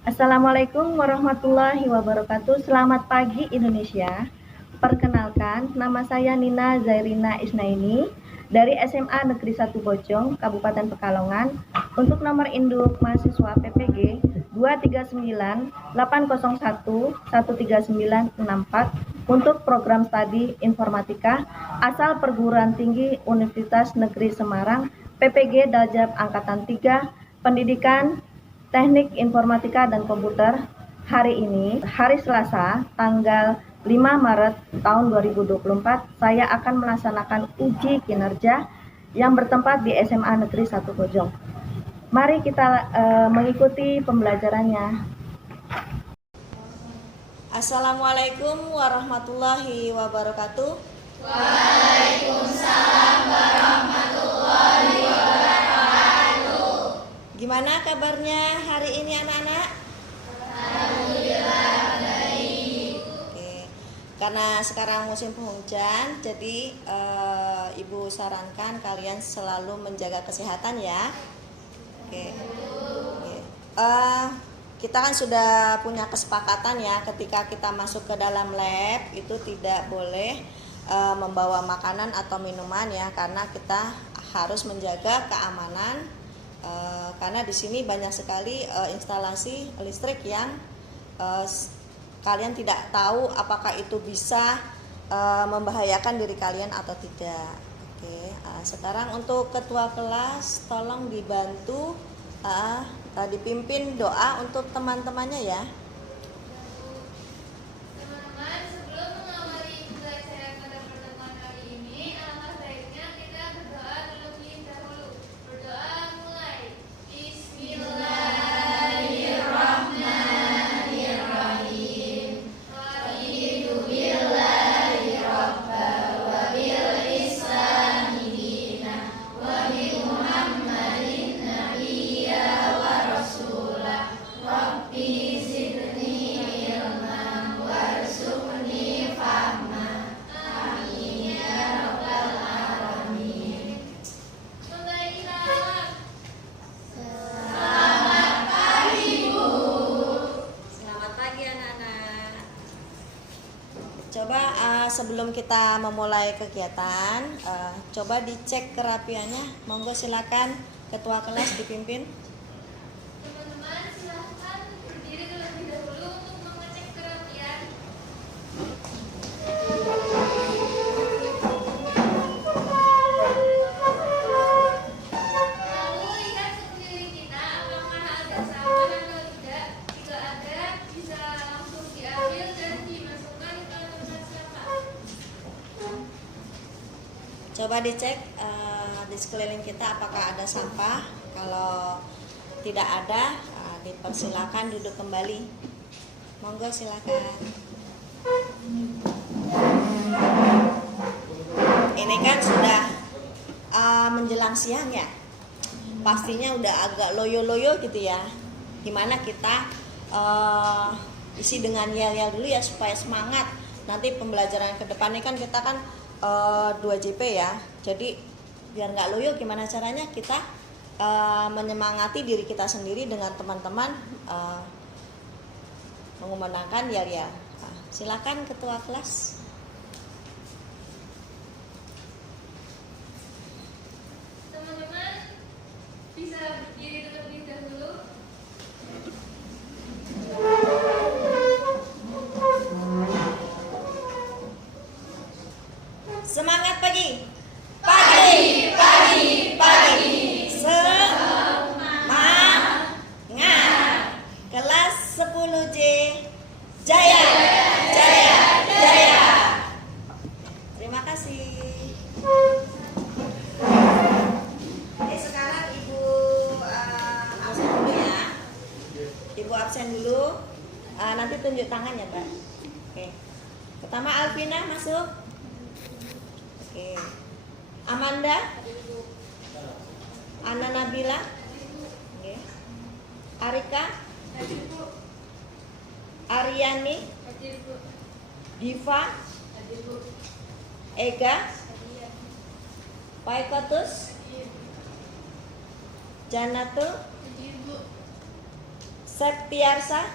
Assalamualaikum warahmatullahi wabarakatuh. Selamat pagi Indonesia. Perkenalkan, nama saya Nina Zairina Isnaini dari SMA Negeri 1 Bojong, Kabupaten Pekalongan. Untuk nomor induk mahasiswa PPG 23980113964 untuk program studi informatika asal Perguruan Tinggi Universitas Negeri Semarang, PPG Daljab Angkatan 3, Pendidikan Teknik Informatika dan Komputer. Hari ini, hari Selasa, tanggal 5 Maret tahun 2024, saya akan melaksanakan uji kinerja yang bertempat di SMA Negeri 1 Bojong. Mari kita mengikuti pembelajarannya. Assalamualaikum warahmatullahi wabarakatuh. Waalaikumsalam warahmatullahi wabarakatuh. Gimana kabarnya hari ini anak-anak? Alhamdulillah baik. Oke. Karena sekarang musim penghujan, jadi Ibu sarankan kalian selalu menjaga kesehatan ya. Oke. Kita kan sudah punya kesepakatan ya, ketika kita masuk ke dalam lab itu tidak boleh membawa makanan atau minuman ya, karena kita harus menjaga keamanan. Karena di sini banyak sekali instalasi listrik yang kalian tidak tahu apakah itu bisa membahayakan diri kalian atau tidak. Oke, sekarang untuk ketua kelas tolong dibantu dipimpin doa untuk teman-temannya ya. Teman-teman, sebelum mengawali pembelajaran pada pertemuan kali ini, alangkah baiknya kita berdoa terlebih dahulu. Berdoa mulai. Bismillahirrahmanirrahim. Raditu billahi rabba wa bil islami dina wa bi Muhammadin nabiyya wa rasulah. Rabbi zidni ilman warzuqni fahma. Amin ya rabbal alamin. Selamat pagi, Bu. Selamat pagi anak-anak. Coba sebelum kita memulai kegiatan, coba dicek kerapiannya. Monggo silakan ketua kelas dipimpin. Teman-teman, silahkan berdiri terlebih dahulu untuk mengecek kerapian. Lalu lihat sekeliling kita apakah ada sampah atau tidak. Jika ada, bisa langsung diambil dan dimasukkan ke tempat sampah. Coba dicek di sekeliling kita apakah ada sampah. Kalau tidak ada, dipersilakan duduk kembali. Monggo silakan. Ini kan sudah menjelang siang ya. Pastinya udah agak loyo-loyo gitu ya. Gimana kita isi dengan yel-yel dulu ya supaya semangat. Nanti pembelajaran ke depannya kan kita kan 2JP ya. Jadi biar nggak loyo, gimana caranya kita menyemangati diri kita sendiri dengan teman-teman mengumandangkan yel-yel. Nah, silakan ketua kelas. Teman-teman, bisa berdiri terlebih dahulu. Semangat pagi. Pagi, pagi, pagi. Semangat. Kelas 10J Jaya. Jaya. Jaya. Terima kasih. Oke, sekarang Ibu absen dulu ya. Ibu absen dulu. Nanti tunjuk tangan ya, Mbak. Oke. Pertama Alvina masuk. Oke. Amanda. Ana Nabila. Oke. Arika. Aryani. Diva. Ega. Paikotus. Janatul. Septiarsa,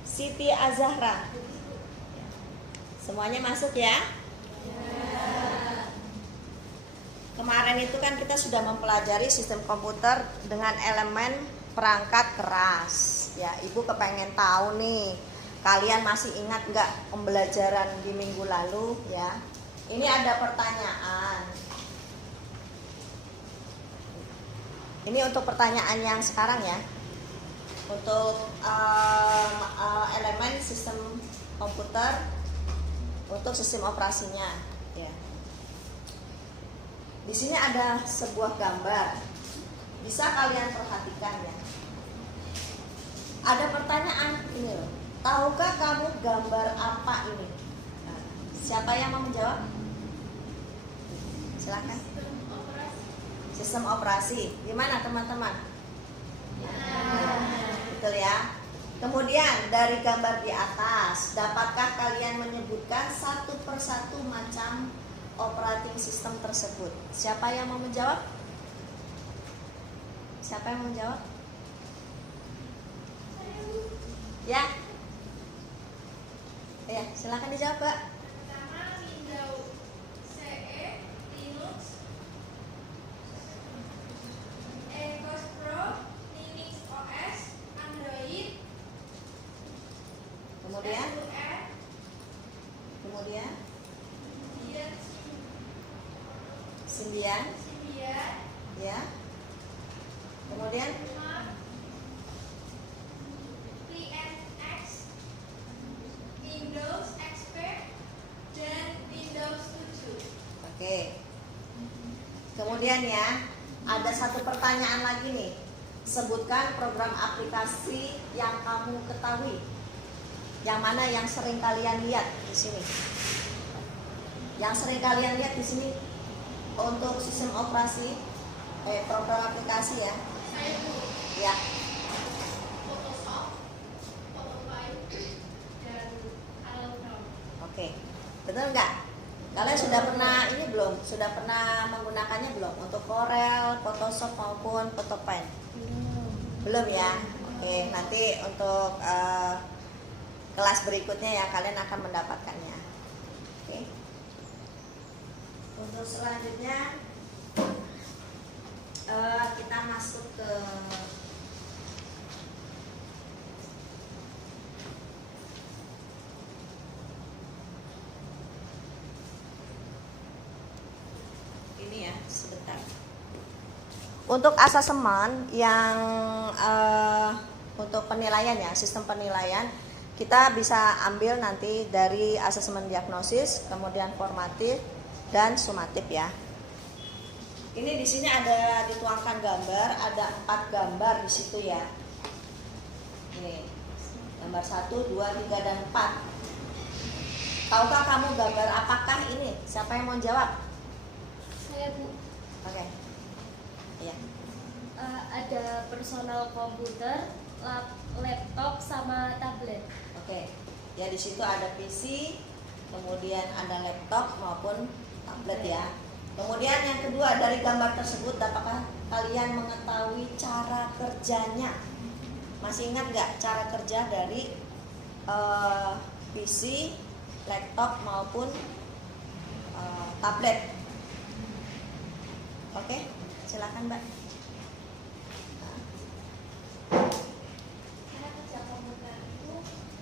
Siti Azahra. Semuanya masuk ya? Kemarin itu kan kita sudah mempelajari sistem komputer dengan elemen perangkat keras. Ya, Ibu kepengen tahu nih, kalian masih ingat nggak pembelajaran di minggu lalu ya? Ini ada pertanyaan. Ini untuk pertanyaan yang sekarang ya. Untuk elemen sistem komputer untuk sistem operasinya ya. Di sini ada sebuah gambar. Bisa kalian perhatikan ya. Ada pertanyaan ini loh. Tahukah kamu gambar apa ini? Nah, siapa yang mau menjawab? Silakan. Sistem operasi. Gimana teman-teman? Betul ya. Kemudian dari gambar di atas, dapatkah kalian menyebutkan satu persatu macam operating system tersebut? Siapa yang mau menjawab? Siapa yang mau menjawab? Ya. Ya, silakan dijawab, Pak. Pertama Windows CE, Linux, Ecos Pro, Linux OS, Android, Kemudian, SUR, kemudian kemudian Symbian, Symbian, ya. Kemudian Mark, PNX, Windows XP, dan Windows 7. oke. Kemudian ya, ada satu pertanyaan lagi nih. Sebutkan program aplikasi yang kamu ketahui. Yang mana yang sering kalian lihat di sini? Yang sering kalian lihat di sini untuk sistem operasi, program aplikasi ya. Saya Bu, Ya, Photoshop, PowerPoint, dan Adobe. oke. Betul nggak? Kalian sudah pernah ini belum? Sudah pernah menggunakannya belum? Untuk Corel, Photoshop maupun PowerPoint? Belum ya? Oke, nanti untuk kelas berikutnya ya kalian akan mendapatkannya. Oke. Untuk selanjutnya kita masuk ke ini ya, sebentar. Untuk asesmen yang untuk penilaian ya, sistem penilaian kita bisa ambil nanti dari asesmen diagnosis, kemudian formatif dan sumatif ya. Ini di sini ada dituangkan gambar, ada 4 gambar di situ ya. Ini gambar 1, 2, 3 dan 4. Tahukah kamu gambar apakah ini? Siapa yang mau jawab? Saya Bu, Oke. Iya. ada personal komputer, laptop sama tablet. Oke. Ya di situ ada PC, kemudian ada laptop maupun tablet ya. Kemudian yang kedua, dari gambar tersebut dapatkah kalian mengetahui cara kerjanya? Masih ingat nggak cara kerja dari PC, laptop maupun tablet? Oke, silakan Mbak. Cara kerja komputer itu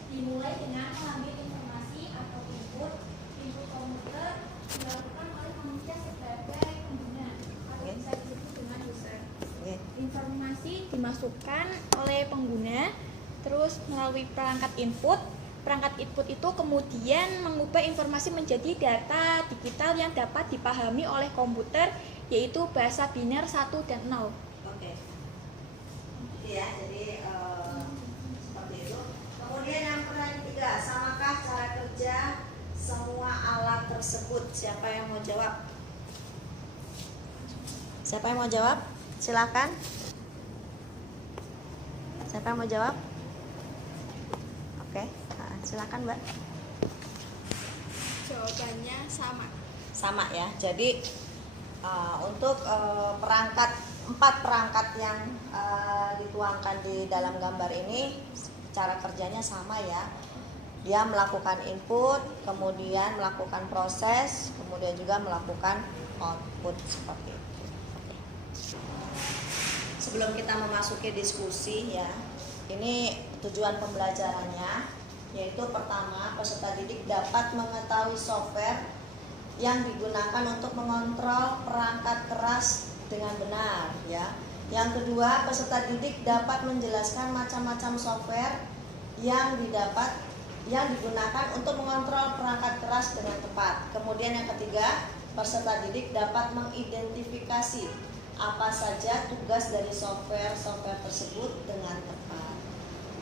dimulai dengan mengambil informasi atau input komputer dilakukan oleh manusia sebagai pengguna atau Oke. bisa disebut dengan user. Oke. Informasi dimasukkan oleh pengguna, terus melalui perangkat input. Perangkat input itu kemudian mengubah informasi menjadi data digital yang dapat dipahami oleh komputer, yaitu bahasa biner 1 dan 0. Oke. Iya, jadi seperti itu. Kemudian yang ketiga, samakah cara kerja semua alat tersebut? Siapa yang mau jawab? Siapa yang mau jawab? Silakan. Siapa yang mau jawab? Oke, silakan Mbak. Jawabannya sama. Sama ya. Jadi untuk perangkat 4 perangkat yang dituangkan di dalam gambar ini cara kerjanya sama ya. Dia melakukan input, kemudian melakukan proses, kemudian juga melakukan output seperti itu. Sebelum kita memasuki diskusi ya, ini tujuan pembelajarannya, yaitu pertama peserta didik dapat mengetahui software yang digunakan untuk mengontrol perangkat keras dengan benar ya. Yang kedua, peserta didik dapat menjelaskan macam-macam software yang digunakan untuk mengontrol perangkat keras dengan tepat. Kemudian yang ketiga, peserta didik dapat mengidentifikasi apa saja tugas dari software tersebut dengan tepat.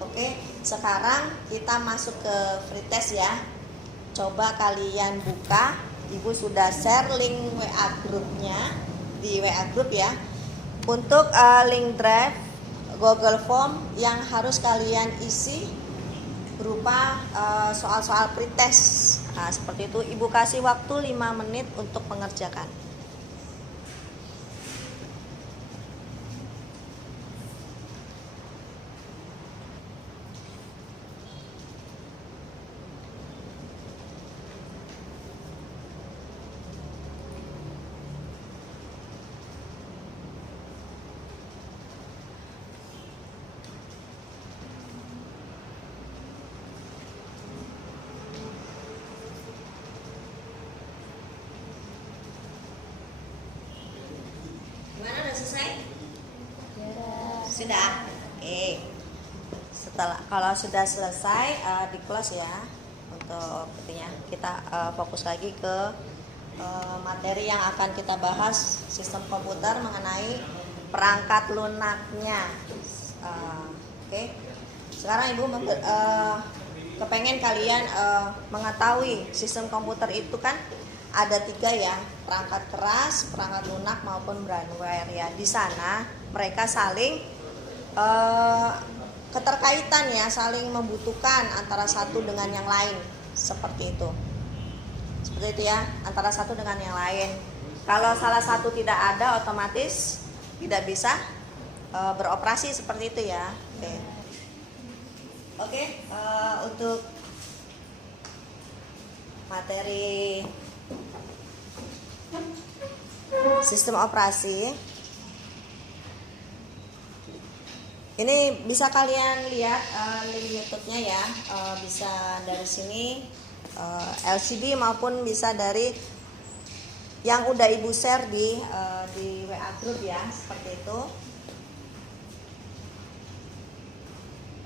Oke, sekarang kita masuk ke free test ya. Coba kalian buka, Ibu sudah share link WA grupnya di WA group ya. Untuk link drive Google Form yang harus kalian isi berupa soal-soal pretest. Nah, seperti itu. Ibu kasih waktu 5 menit untuk mengerjakan. Gimana, udah selesai? Sudah. Oke. Kalau sudah selesai di close ya untuk itunya. Kita fokus lagi ke materi yang akan kita bahas, sistem komputer mengenai perangkat lunaknya. Oke. Sekarang Ibu kepengen kalian mengetahui sistem komputer itu kan ada 3 ya, perangkat keras, perangkat lunak maupun brainware ya. Di sana mereka saling keterkaitan ya, saling membutuhkan antara satu dengan yang lain, seperti itu. Seperti itu ya, antara satu dengan yang lain. Kalau salah satu tidak ada, otomatis tidak bisa beroperasi seperti itu ya. Oke, untuk materi sistem operasi ini bisa kalian lihat link YouTube-nya ya, bisa dari sini LCD maupun bisa dari yang udah Ibu share di WA group ya, seperti itu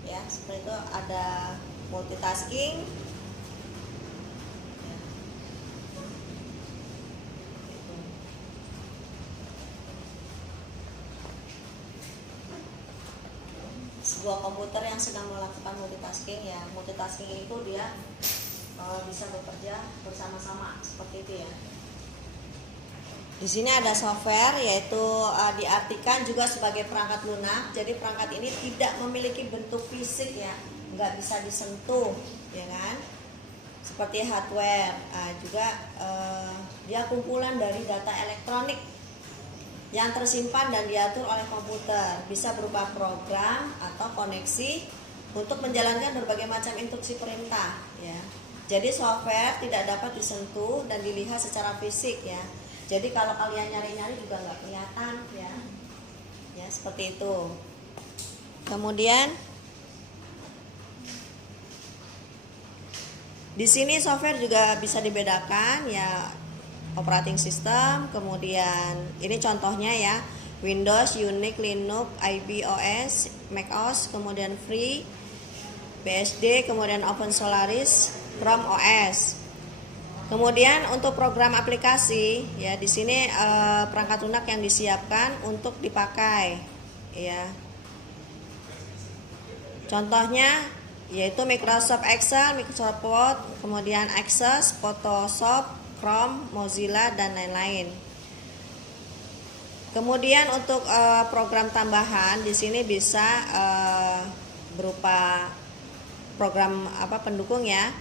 ya. Seperti itu, ada multitasking. Sebuah komputer yang sedang melakukan multitasking ya. Multitasking itu dia bisa bekerja bersama-sama seperti itu ya. Di sini ada software, yaitu diartikan juga sebagai perangkat lunak. Jadi perangkat ini tidak memiliki bentuk fisik ya, nggak bisa disentuh ya kan, seperti hardware. Juga dia kumpulan dari data elektronik yang tersimpan dan diatur oleh komputer, bisa berupa program atau koneksi untuk menjalankan berbagai macam instruksi perintah ya. Jadi software tidak dapat disentuh dan dilihat secara fisik ya. Jadi kalau kalian nyari-nyari juga nggak kelihatan ya. Ya, seperti itu. Kemudian di sini software juga bisa dibedakan ya, operating system, kemudian ini contohnya ya, Windows, Unix, Linux, IBOS, macOS, kemudian Free, BSD, kemudian Open Solaris, Chrome OS. Kemudian untuk program aplikasi ya, di sini perangkat lunak yang disiapkan untuk dipakai ya. Contohnya yaitu Microsoft Excel, Microsoft Word, kemudian Access, Photoshop, Chrome, Mozilla dan lain-lain. Kemudian untuk program tambahan di sini bisa berupa program pendukung ya.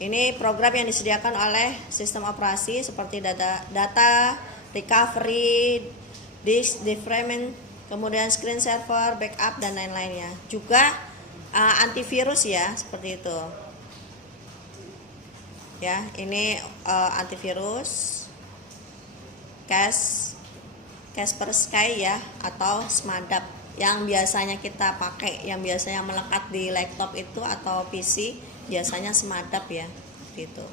Ini program yang disediakan oleh sistem operasi seperti data recovery, disk, defragment, kemudian screen saver, backup dan lain-lainnya. Juga antivirus ya, seperti itu. Ya, ini antivirus, Kaspersky ya, atau Smadap yang biasanya kita pakai, yang biasanya melekat di laptop itu atau PC, biasanya Smadap ya, gitu.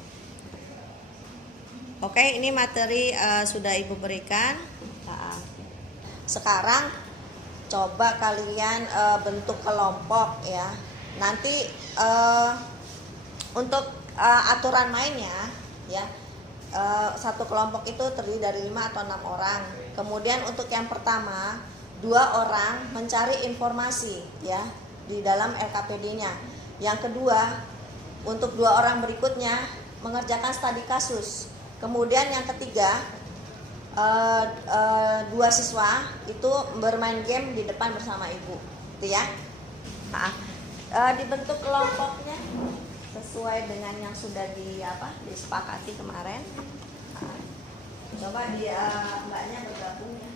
Oke, ini materi sudah Ibu berikan. Sekarang coba kalian bentuk kelompok ya. Nanti untuk aturan mainnya ya, satu kelompok itu terdiri dari 5 atau 6 orang. Kemudian untuk yang pertama 2 orang mencari informasi ya di dalam LKPD-nya. Yang kedua, untuk 2 orang berikutnya mengerjakan studi kasus. Kemudian yang ketiga, 2 siswa itu bermain game di depan bersama ibu, gitu ya. Dibentuk kelompoknya sesuai dengan yang sudah disepakati kemarin. Coba mbaknya bergabung ya.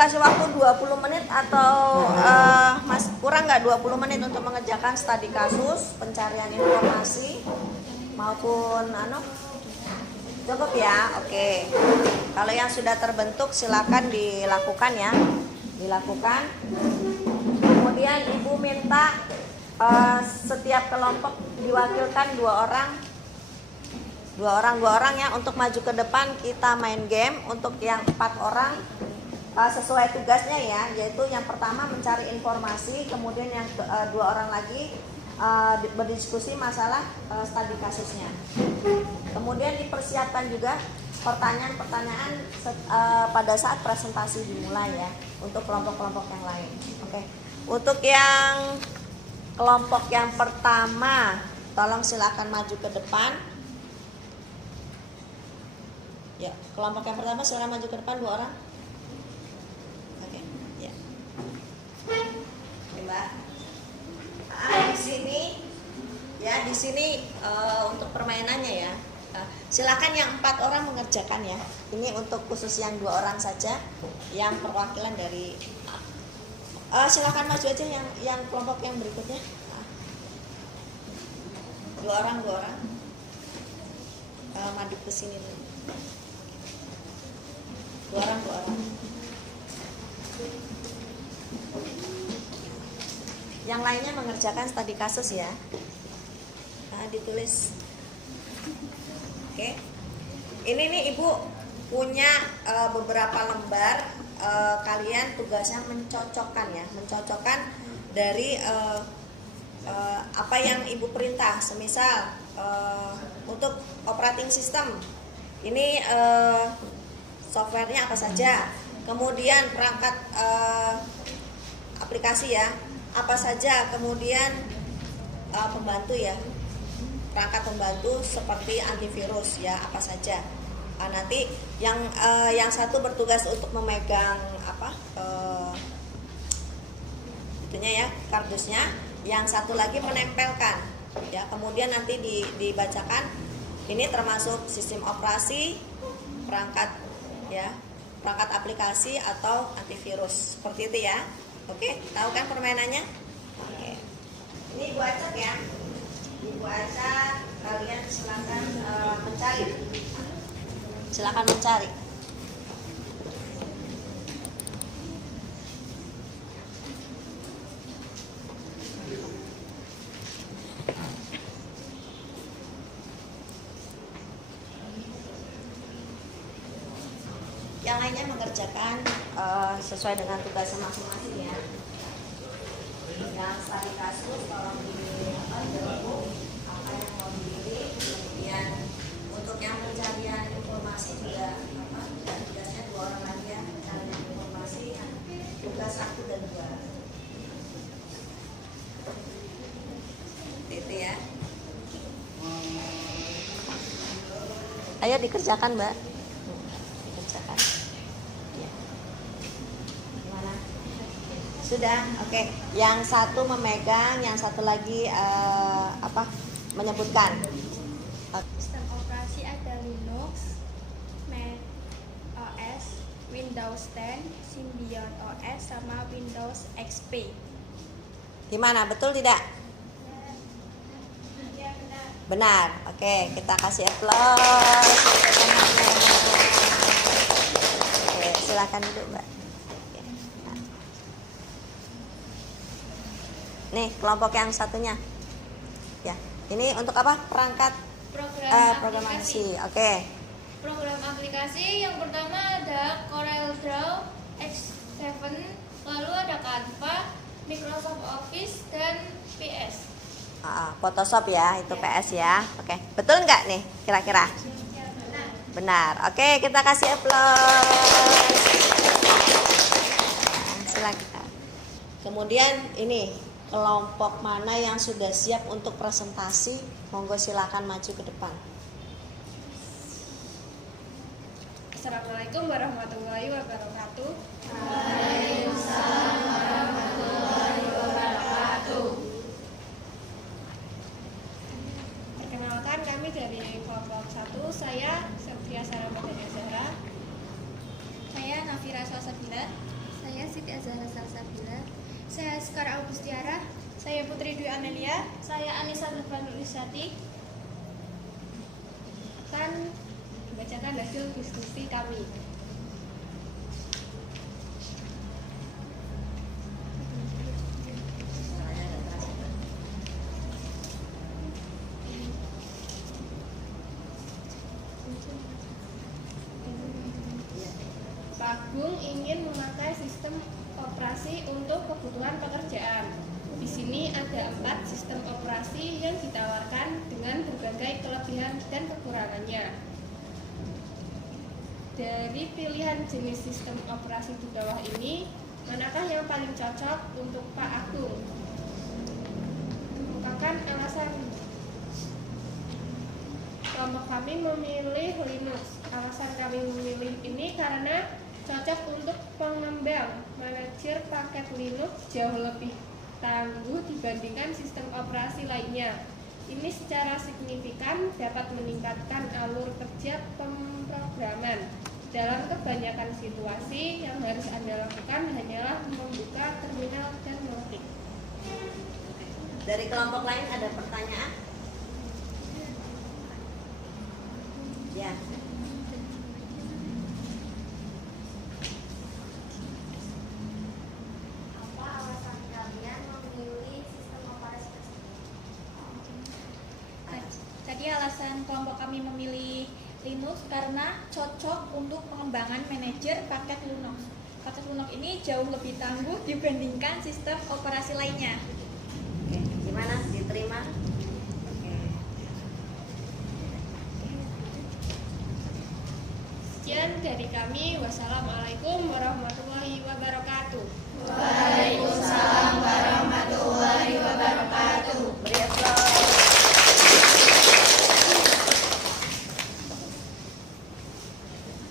Kasih waktu 20 menit atau Mas kurang nggak 20 menit untuk mengerjakan studi kasus, pencarian informasi maupun cukup ya. Oke. Kalau yang sudah terbentuk silakan dilakukan ya. Dilakukan. Kemudian Ibu minta setiap kelompok diwakilkan 2 orang ya untuk maju ke depan, kita main game. Untuk yang 4 orang sesuai tugasnya ya, yaitu yang pertama mencari informasi, kemudian yang 2 orang lagi berdiskusi masalah studi kasusnya. Kemudian dipersiapkan juga pertanyaan-pertanyaan pada saat presentasi dimulai ya, untuk kelompok-kelompok yang lain. Oke. Untuk yang kelompok yang pertama, tolong silakan maju ke depan. Ya, kelompok yang pertama silakan maju ke depan 2 orang. Di sini untuk permainannya ya. Silakan yang 4 orang mengerjakan ya. Ini untuk khusus yang 2 orang saja, yang perwakilan dari. Silakan maju aja yang kelompok yang berikutnya. 2 orang. Maju ke sini dulu. 2 orang. Yang lainnya mengerjakan studi kasus ya. Ditulis. Oke. Ini nih Ibu punya beberapa lembar. Kalian tugasnya mencocokkan dari apa yang Ibu perintah. Semisal untuk operating system ini softwarenya apa saja. Kemudian perangkat aplikasi ya, apa saja. Kemudian pembantu ya, perangkat pembantu seperti antivirus ya, apa saja. Nanti yang satu bertugas untuk memegang itunya ya, kardusnya. Yang satu lagi menempelkan ya. Kemudian nanti dibacakan. Ini termasuk sistem operasi, perangkat ya, perangkat aplikasi atau antivirus, seperti itu ya. Oke, tahu kan permainannya? Oke. Ini Ibu acak ya. Ibu acak, kalian silakan mencari. Silakan mencari. Yang lainnya mengerjakan sesuai dengan tugasnya masing-masing ya. Yang studi kasus tolong dibentuk apa yang mau dipilih. Kemudian untuk yang pencarian informasi juga tugasnya 2 orang lagi ya, pencarian informasi tugas 1 dan 2. Ayo dikerjakan, Mbak. Dikerjakan. Ya. Gimana? Sudah, oke. Yang satu memegang, yang satu lagi menyebutkan. Sistem operasi ada Linux, Mac OS, Windows 10, Symbian OS, sama Windows XP. Gimana? Betul tidak? Ya, benar. Benar. Oke, kita kasih applause. Oke, silakan duduk, Mbak. Oke. Nah. Nih, kelompok yang satunya. Ya, ini untuk apa? Perangkat Program aplikasi. Oke. Program aplikasi yang pertama ada CorelDRAW, X7, lalu ada Canva, Microsoft Office, dan PS. Photoshop ya, itu PS ya. Oke, betul nggak nih kira-kira? Benar. Oke, kita kasih applause. Nah, silakan. Kemudian ini kelompok mana yang sudah siap untuk presentasi? Monggo silakan maju ke depan. Assalamualaikum warahmatullahi wabarakatuh. Perkenalkan, kami dari kelompok 1, saya Septia Sarabadanya Zahra. Saya Nafira Salsabila. Saya Siti Azhara Salsabila. Saya Sekar Augustiara. Saya Putri Dwi Amelia. Saya Anissa Nurbanulisati. Akan dibacakan hasil diskusi kami. Pak Agung ingin memakai sistem operasi untuk kebutuhan pekerjaan. Di sini ada 4 sistem operasi yang ditawarkan dengan berbagai kelebihan dan kekurangannya. Dari pilihan jenis sistem operasi di bawah ini, manakah yang paling cocok untuk Pak Agung? Kemukakan alasan. Kelompok kami memilih Linux. Alasan kami memilih ini karena cocok untuk pengembang. Manajer paket Linux jauh lebih tangguh dibandingkan sistem operasi lainnya. Ini secara signifikan dapat meningkatkan alur kerja pemrograman. Dalam kebanyakan situasi, yang harus Anda lakukan hanyalah membuka terminal dan mengetik. Dari kelompok lain ada pertanyaan? Ya. Apa alasan kalian memilih sistem operasi tersebut? Tadi alasan kelompok kami memilih Linux karena cocok untuk pengembangan manajer paket Linux. Paket Linux ini jauh lebih tangguh dibandingkan sistem operasi lainnya. Oke, gimana? Diterima? Oke. Sekian dari kami. Wassalamualaikum warahmatullahi wabarakatuh. Waalaikumsalam warahmatullahi wabarakatuh. Beri applause.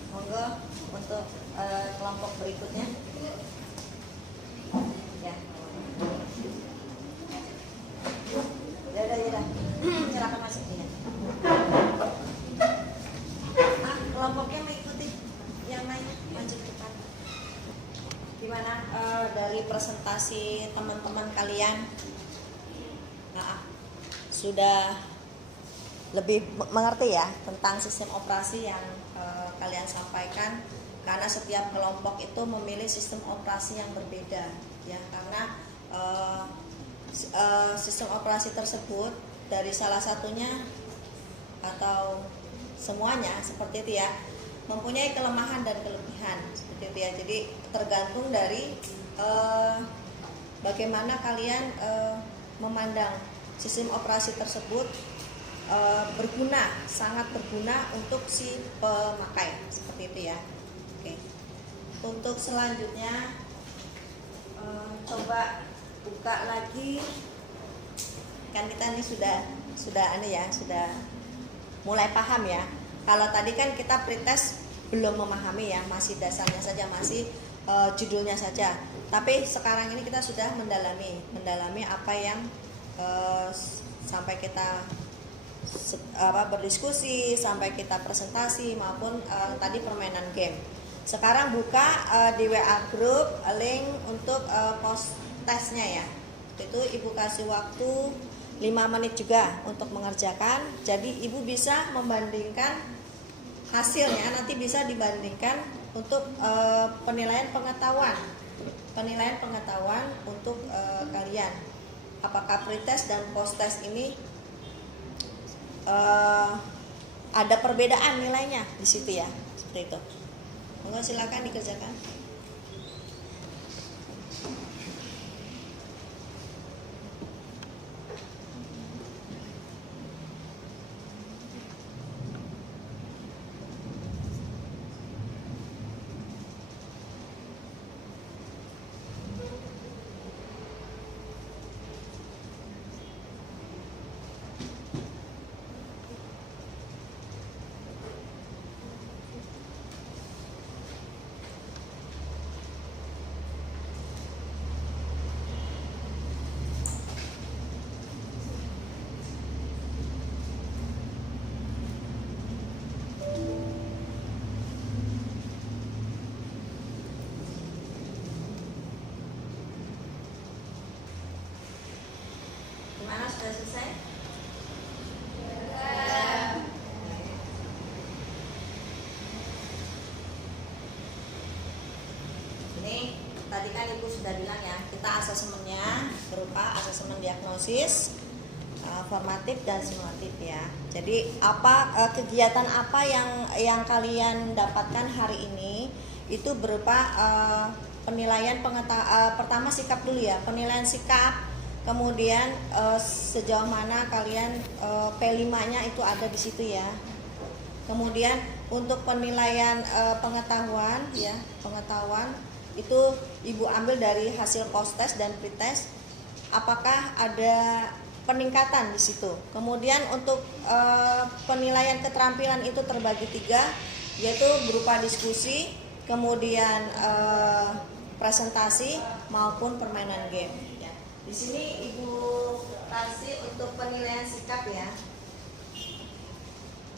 Monggo untuk kelompok berikutnya. Ya. Ya. Silakan masuk ya. Kelompoknya mengikuti yang lain maju ke depan. Gimana dari presentasi teman-teman kalian? Nah, sudah lebih mengerti ya tentang sistem operasi yang kalian sampaikan, karena setiap kelompok itu memilih sistem operasi yang berbeda ya, karena sistem operasi tersebut dari salah satunya atau semuanya seperti itu ya, mempunyai kelemahan dan kelebihan seperti itu ya. Jadi tergantung dari bagaimana kalian memandang sistem operasi tersebut berguna, sangat berguna untuk si pemakai seperti itu ya. Oke. Untuk selanjutnya coba buka lagi, kan kita ini sudah mulai paham ya Kalau tadi kan kita pretest belum memahami ya, masih dasarnya saja, masih judulnya saja. Tapi sekarang ini kita sudah mendalami apa yang sampai kita berdiskusi, sampai kita presentasi maupun tadi permainan game. Sekarang buka di WA group link untuk post testnya ya. Itu Ibu kasih waktu 5 menit juga untuk mengerjakan. Jadi Ibu bisa membandingkan hasilnya, nanti bisa dibandingkan untuk penilaian pengetahuan untuk kalian. Apakah pretest dan post test ini ada perbedaan nilainya di situ ya, seperti itu. Monggo silakan dikerjakan. Gimana, sudah selesai? Ini tadi kan Ibu sudah bilang ya, kita asesmennya berupa asesmen diagnosis, formatif dan simulatif ya. Jadi kegiatan apa yang kalian dapatkan hari ini itu berupa penilaian pertama sikap dulu ya, penilaian sikap. Kemudian sejauh mana kalian P5-nya itu ada di situ ya. Kemudian untuk penilaian pengetahuan ya, pengetahuan itu Ibu ambil dari hasil post test dan pretest. Apakah ada peningkatan di situ? Kemudian untuk penilaian keterampilan itu terbagi 3, yaitu berupa diskusi, kemudian presentasi maupun permainan game. Di sini Ibu kasih untuk penilaian sikap ya.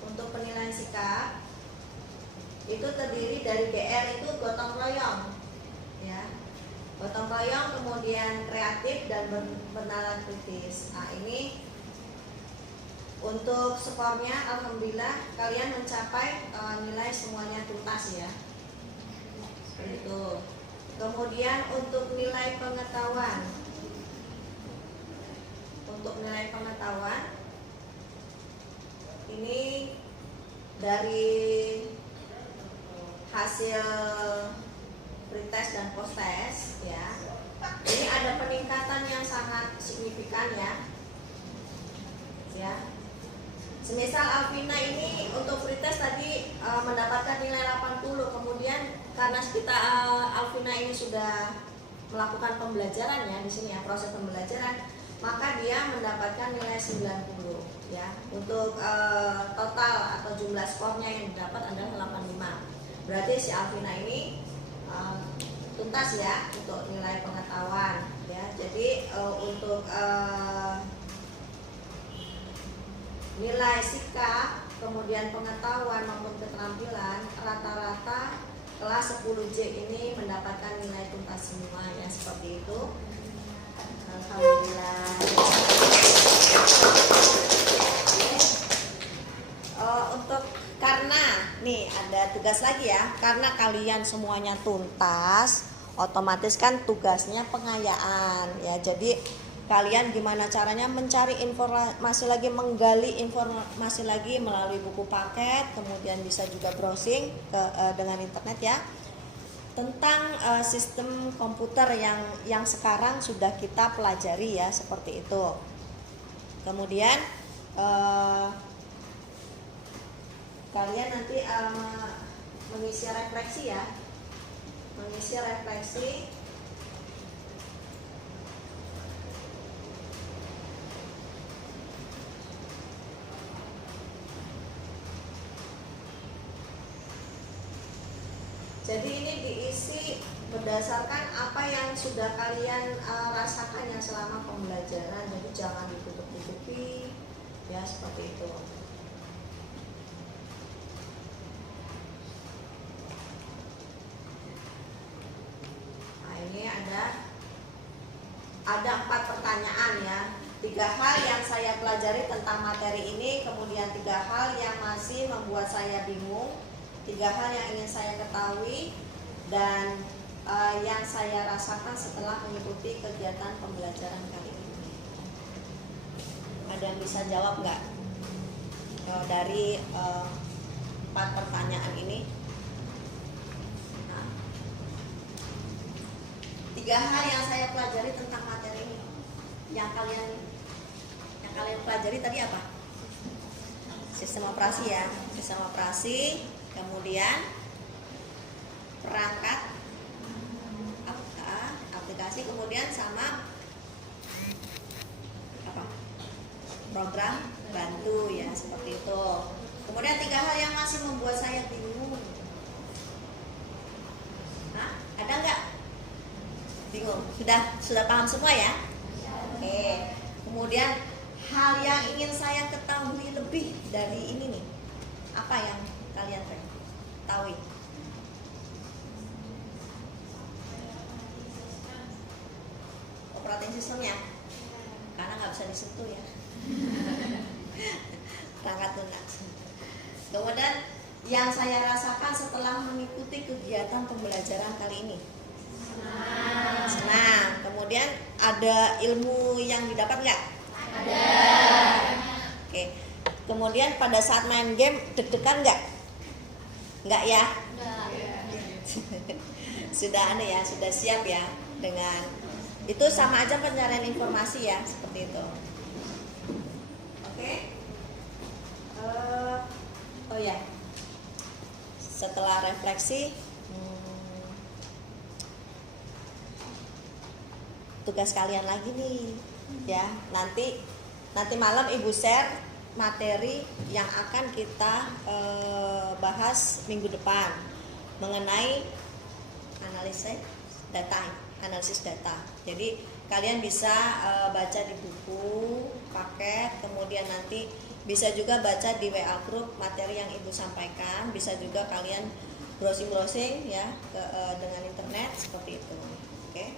Untuk penilaian sikap itu terdiri dari GR itu gotong royong ya. Gotong royong, kemudian kreatif dan bernalar kritis. Nah, ini untuk skornya alhamdulillah kalian mencapai nilai semuanya tuntas ya. Seperti itu. Kemudian untuk nilai pengetahuan. Untuk nilai pengetahuan ini dari hasil pretest dan post test ya. Ini ada peningkatan yang sangat signifikan ya. Ya. Semisal Alvina ini untuk pretest tadi mendapatkan nilai 80, kemudian karena kita Alvina ini sudah melakukan pembelajaran ya di sini ya, proses pembelajaran, maka dia mendapatkan nilai 90 ya. Untuk total atau jumlah skornya yang didapat adalah 85. Berarti si Alvina ini tuntas ya untuk nilai pengetahuan ya. Jadi untuk nilai sikap, kemudian pengetahuan maupun keterampilan, rata-rata kelas 10J ini mendapatkan nilai tuntas semua ya, seperti itu. Alhamdulillah. Untuk karena nih ada tugas lagi ya, karena kalian semuanya tuntas, otomatis kan tugasnya pengayaan ya. Jadi kalian gimana caranya mencari informasi lagi, menggali informasi lagi melalui buku paket, kemudian bisa juga browsing dengan internet ya, tentang sistem komputer yang sekarang sudah kita pelajari ya, seperti itu. Kemudian kalian nanti mengisi refleksi ya, mengisi refleksi Jadi ini diisi berdasarkan apa yang sudah kalian rasakan ya selama pembelajaran. Jadi jangan ditutup-tutupi ya, seperti itu. Nah, ini ada 4 pertanyaan ya. 3 hal yang saya pelajari tentang materi ini, kemudian 3 hal yang masih membuat saya bingung, 3 hal yang ingin saya ketahui, dan yang saya rasakan setelah mengikuti kegiatan pembelajaran kali ini. Ada yang bisa jawab nggak dari 4 pertanyaan ini? Nah, 3 hal yang saya pelajari tentang materi ini, yang kalian pelajari tadi apa? Sistem operasi ya, sistem operasi, kemudian perangkat aplikasi, kemudian sama apa? Program bantu ya, seperti itu. Kemudian 3 hal yang masih membuat saya bingung. Nah, ada nggak? Bingung? Sudah paham semua ya? Oke. Kemudian hal yang ingin saya ketahui lebih dari ini nih, apa yang kalian ketahui? Operating sistemnya, karena nggak bisa disentuh ya. Perangkat lunak. Kemudian yang saya rasakan setelah mengikuti kegiatan pembelajaran kali ini, senang. Kemudian ada ilmu yang didapat nggak? Ada. Oke. Kemudian pada saat main game deg-degan nggak? Nggak ya? Sudah ya, sudah siap ya dengan itu, sama aja pencarian informasi ya, seperti itu. Oke. Oh ya. Setelah refleksi, tugas kalian lagi nih ya. Nanti malam Ibu share materi yang akan kita bahas minggu depan mengenai analisis data. Jadi kalian bisa baca di buku paket, kemudian nanti bisa juga baca di WA group materi yang Ibu sampaikan. Bisa juga kalian browsing ya dengan internet, seperti itu. Oke.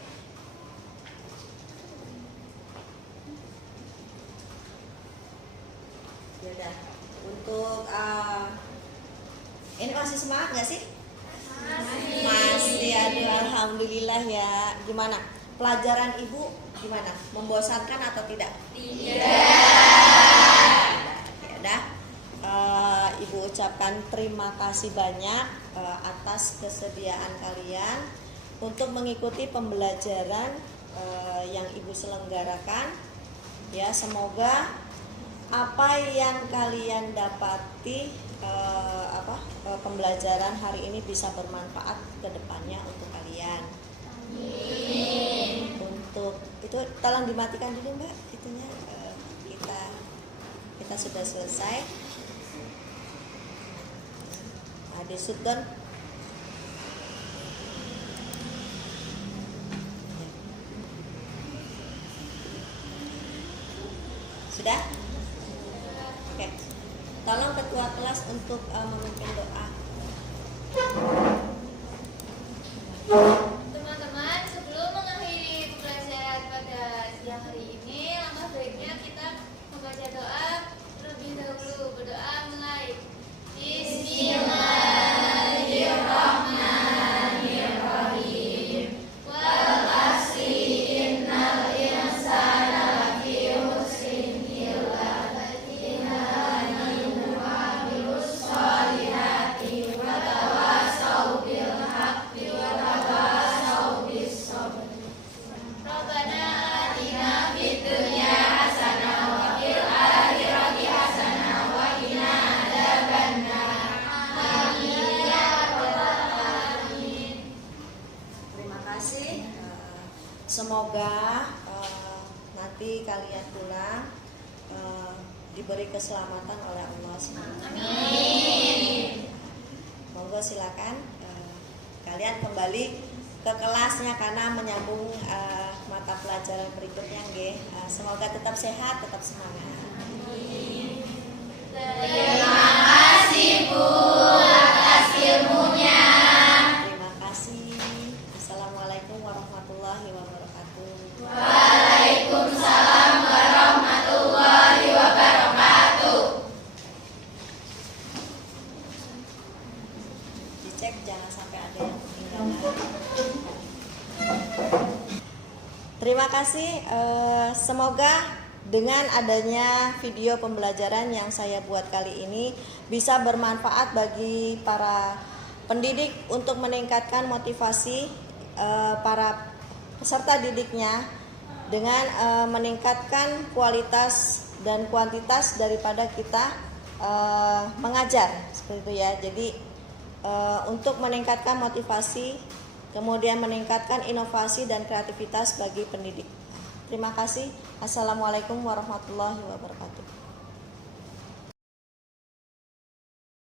Yaudah, untuk ini masih semangat nggak sih? Masih. Aduh, alhamdulillah ya. Gimana? Pelajaran Ibu gimana? Membosankan atau tidak? Ya udah. Ibu ucapkan terima kasih banyak atas kesediaan kalian untuk mengikuti pembelajaran yang Ibu selenggarakan. Ya, semoga apa yang kalian dapati pembelajaran hari ini bisa bermanfaat ke depannya untuk kalian. Amin. Untuk itu tolong dimatikan dulu Mbak, itunya kita sudah selesai. Di shutdown. Sudah? Oke. Tolong ketua kelas untuk memimpin doa. Teman-teman, sebelum mengakhiri pelajaran pada siang hari ini, langkah baiknya kita membaca doa terlebih dahulu. Berdoa mulai. Bismillahirrahmanirrahim. Wal asri innal insana lafi khusrin illa alladziina amanu wa amilus sholihati wa tawassaw bil haqqi wa tawassaw bis sabr. Rabbana atina fid dunya hasanah wa fil akhirati hasanah wa qina adzabannar. Amin ya rabbal alamin. Terima kasih. Semoga nanti kalian pulang diberi keselamatan oleh Allah SWT. Amin. Monggo silakan kalian kembali ke kelasnya karena menyambung mata pelajaran berikutnya nggih. Semoga tetap sehat, tetap semangat. Terima kasih Bu atas ilmunya. Terima kasih. Assalamualaikum warahmatullahi wabarakatuh. Waalaikumsalam warahmatullahi wabarakatuh. Dicek jangan sampai ada yang ketinggalan. Terima kasih. Semoga dengan adanya video pembelajaran yang saya buat kali ini bisa bermanfaat bagi para pendidik untuk meningkatkan motivasi para peserta didiknya dengan meningkatkan kualitas dan kuantitas daripada kita mengajar seperti itu ya. Jadi untuk meningkatkan motivasi, kemudian meningkatkan inovasi dan kreativitas bagi pendidik. Terima kasih. Assalamualaikum warahmatullahi wabarakatuh.